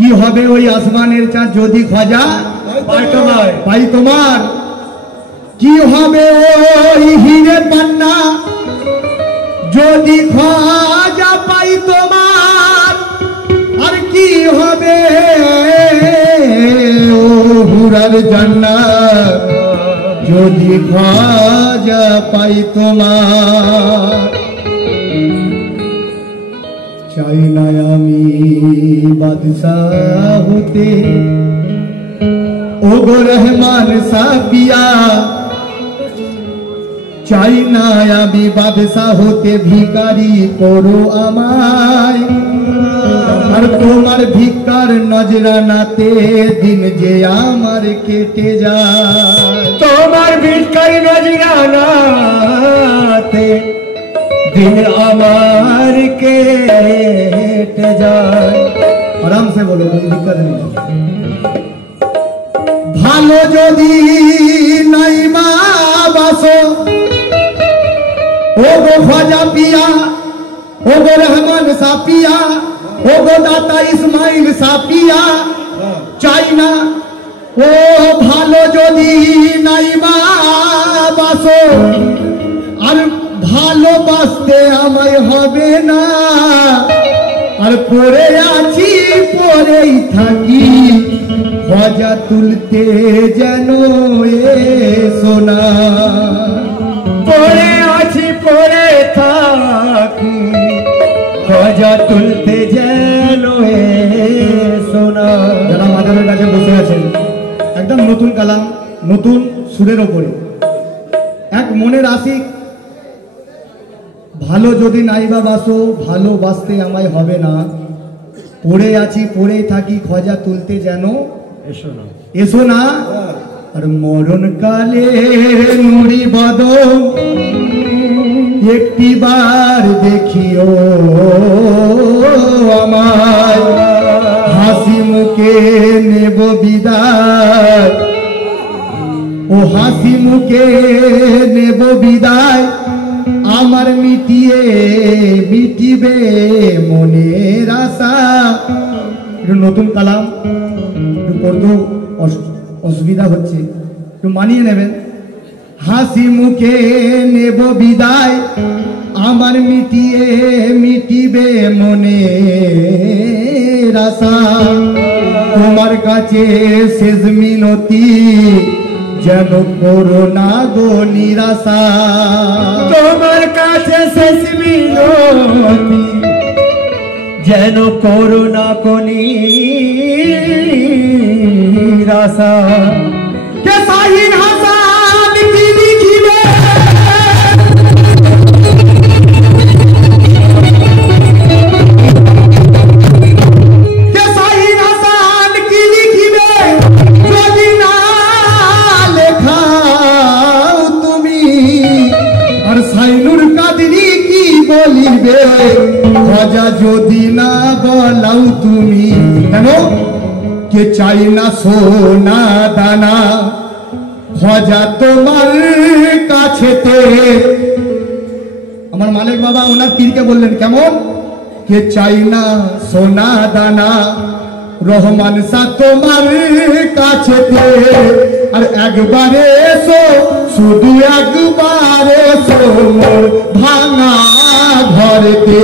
কি হবে ওই আসমানের চাঁদ যদি খোঁজা পাই তোমার? কি হবে ওই হিরে পান্না যদি খোঁজা পাই তোমার? আর কি হবে ও হুরার জান্নাত যদি খোঁজা পাই তোমার? চাই না আমি বাদশাহ হতে ও গো রহমান সাপিয়া, চাই না আমি বাদশাহ হতে ভিখারি করো আমায়। আর তোমার ভিক্ষার নজরানাতে দিন যে আমার কেটে যায়, তোমার ভিক্ষার নজরানাতে দিন আমার কেটে যায়। आराम से बोलो, कोई दिक्कत नहीं। ভালো যদি নাই মা বাসো ও গো খাজা পিয়া, ও গো রহমান সাপিয়া, ও গো দাতা ইসমাইল সাপিয়া, চাই না ও ভালো যদি নাই মা বাসো আর ভালোবাসতে আমায় হবে না। আর পড়ে আছি পড়েই থাকি খোঁজা তুলতে যেন সোনা। পড়ে আছি পড়ে থাকি খোঁজা তুলতে যেন সোনা। যারা মাদারের কাছে বসে আছেন, একদম নতুন কালাম, নতুন সুরের ওপরে এক মনের আশিক, ভালো যদি নাইবা বাসো ভালোবাসতে আমায় হবে না। পড়ে আছি পড়ে থাকি খোঁজা তুলতে যেন এসো না। আর মরণ কালে নুরি বদন একটিবার দেখিও আমায়, হাসি মুখে নেব বিদায়, ও হাসি মুখে নেব বিদায়। আমার মিটিবে মনের আশা। একটু নতুন কালাম, একটু পড়তেও অসুবিধা হচ্ছে, একটু মানিয়ে নেবেন। হাসি মুখে নেব বিদায়, আমার মিটিবে মনের আশা। তোমার কাছে শেষ মিনতি যেন করো না গো নিরাশা। তোমার কাছে শেষ মিনতি যেন করো না গো নিরাশা। কে শাহিন হাসান কি লিখিবে, কে শাহিন হাসান কি লিখিবে যদি না লেখাও তুমি? আর সাইনুর কাদরি কি বলিবে খোঁজা যদি না বলাও তুমি? কেন কে চাই না সোনা দানা খোঁজা তোমার কাছেতে। আমার মালিক বাবা ওনার পীরকে বললেন কেমন, কে চাই না সোনা দানা রহমান সা তোমার কাছেতে। আর একবারে এসো, শুধু একবারে এসো মোর ভাঙা ঘরেতে।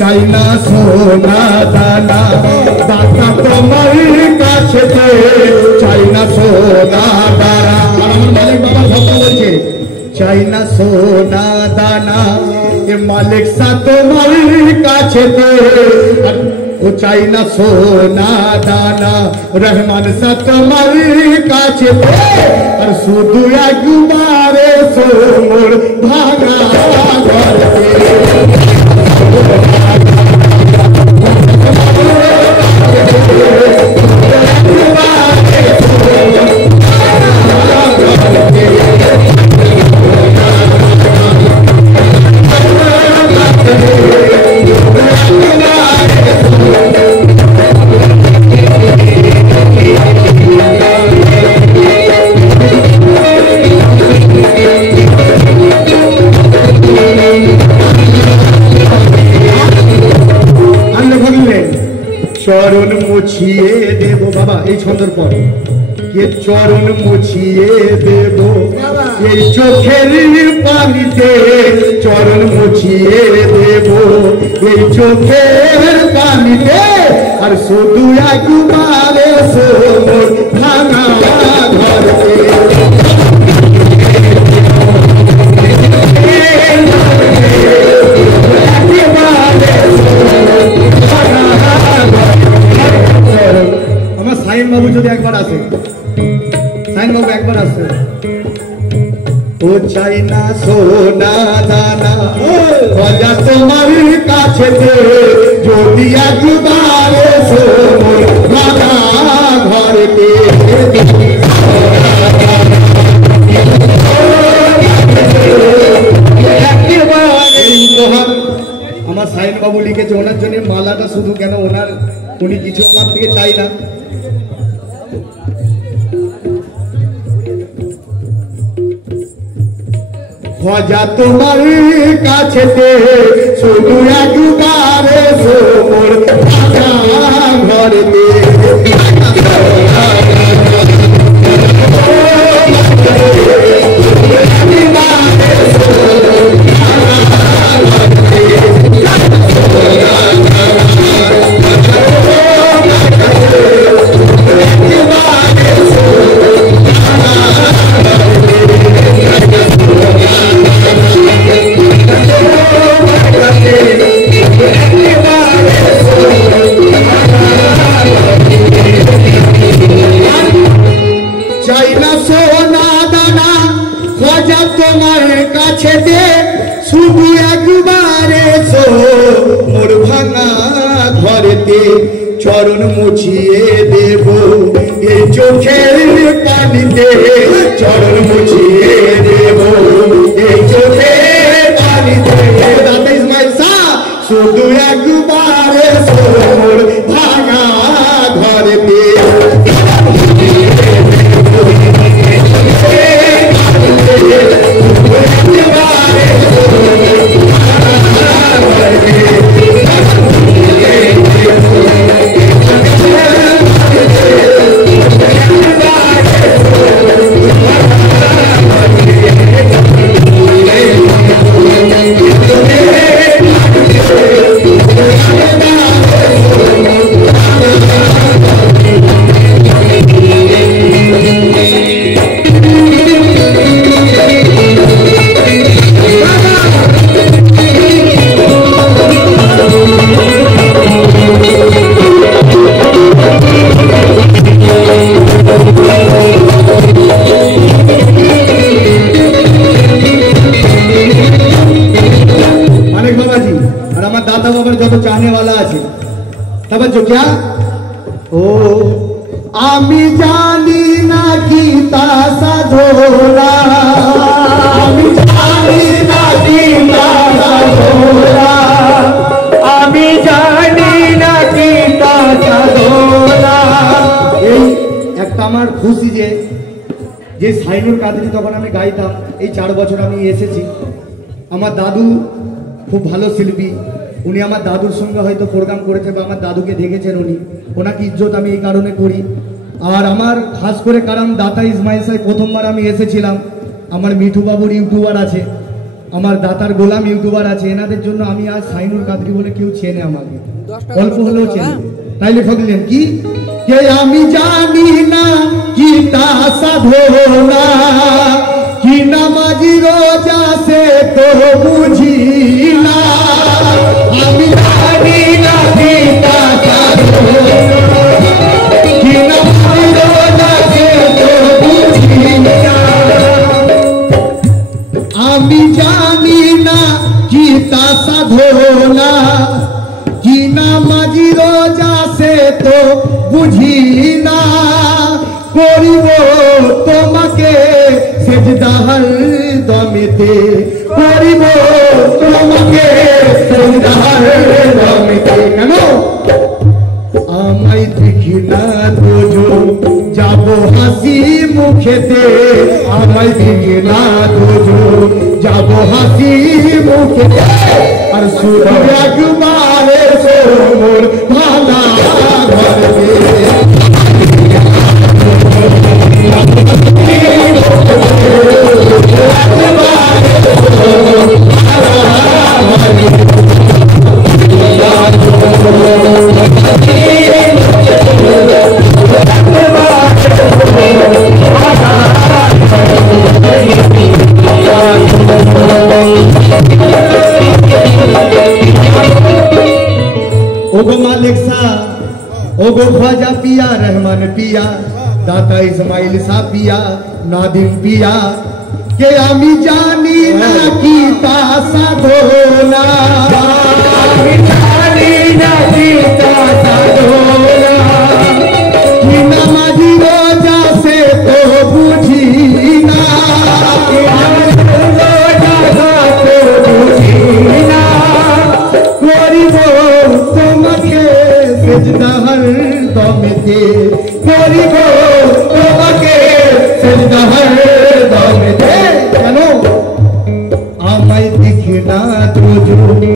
চাই না সোনা দানা দাতা তোমার কাছেতে, চাই না সোনা দানা। আমার মালিক বাবা ভক্ত বলছে চাই না সোনা দানা এ মালিক সা তোমার কাছেতে। ও চাই না সোনা দানা রহমান সা তোমার কাছেতে। আর শুধু একবারে সোর ভাঙা ঘরে মুছিয়ে দেব বাবা এই ছন্দর পর কে চরণ মুছিয়ে দেব এই চোখের পানিতে চরণ মুছিয়ে দেব এই চোখের পানিতে আর শুধু একবারে সোমর ভাঙা ঘরকে আমার সাইন বাবু যদি একবার আসে সাইন বাবু একবার আসে ও চাই না সোনা দানা খোঁজা তোমার কাছে যদি একবার সোমর ভাঙা ঘরকে আমার সাইন বাবু লিখেছে ওনার জন্য মালাটা শুধু কেন ওনার উনি কিছু আমার থেকে চাই না খোঁজা তোমার কাছে শুধু একবারে সোমর ঘরে চাই না সোনা দানা খোঁজা তোমার কাছে শুধু একবারে মোর ভাঙা ঘরেতে চরণ মুছিয়ে দেব এই চোখের পানিতে চরণ মুছিয়ে দেব এই চোখের পানিতে দাদা ইসমাইল শাহ শুধু একবারে মোর ভাঙা ঘরেতে चाहने वाला আছে तवज्जो क्या ओ আমি জানি না গীতা সাধনা আমি জানি না গীতা সাধনা আমি জানি না গীতা সাধনা এই একটা আমার খুশি যে সাইনুর কাদরি তখন আমি গাইতাম এই 4 বছর আমি এসেছি আমার দাদু খুব ভালো শিল্পী উনি আমার দাদুর সঙ্গে হয়তো প্রোগ্রাম করেছে বা আমার দাদুকে দেখেছেন উনি ওনাকে ইজ্জত আমি এই কারণে করি আর আমার খাস করে কারণ দাতা ইসমাইল সাহেব প্রথমবার আমি এসেছিলাম আমার মিঠু বাবুর ইউটিউবার আছে আমার দাতার গোলাম ইউটিউবার আছে এনাদের জন্য আমি আজ সাইনুর কাদরি বলে কেউ চেনে আমাকে অল্প হলেও চেনে তাই লেখক দিলেন কি যে আমি জানি না গীতা সাধনা কি নামাজি রোজা সে তো বুঝি না আমি জানি না গীতা সাধনা কি নামাজি রোজা সে তো বুঝি না আমি জানি না গীতা সাধনা কি নামাজি রোজা সে তো বুঝি না করিব তোমাকে সেজদা হরদমেতে করিব তোমাকে সেজদা হরদমেতে কেন আমায় দেখি না তোজো যাব হাসি মুখেতে আমায় দেখি না তোজো যাব হাসি মুখেতে আর শুধু একবারে মোর ভাঙা ঘরে ओगो मालिक सा, ओगो ख्वाजा पिया, रहमान पिया, दाता इस्माइल सा पिया, नादिम पिया, के आमी जानी ना की तासा धोना, आमी जानी ना की तासा धोना, कि नमाजी रोजा से तो बुझी ना, कि नमाजी रोजा से तो बुझी ना, गोरी वो তোমাকে সেজদা হর দম দে, গোরি গো তোমাকে সেজদা হর দম দে, কেন আমায় দেখে না তো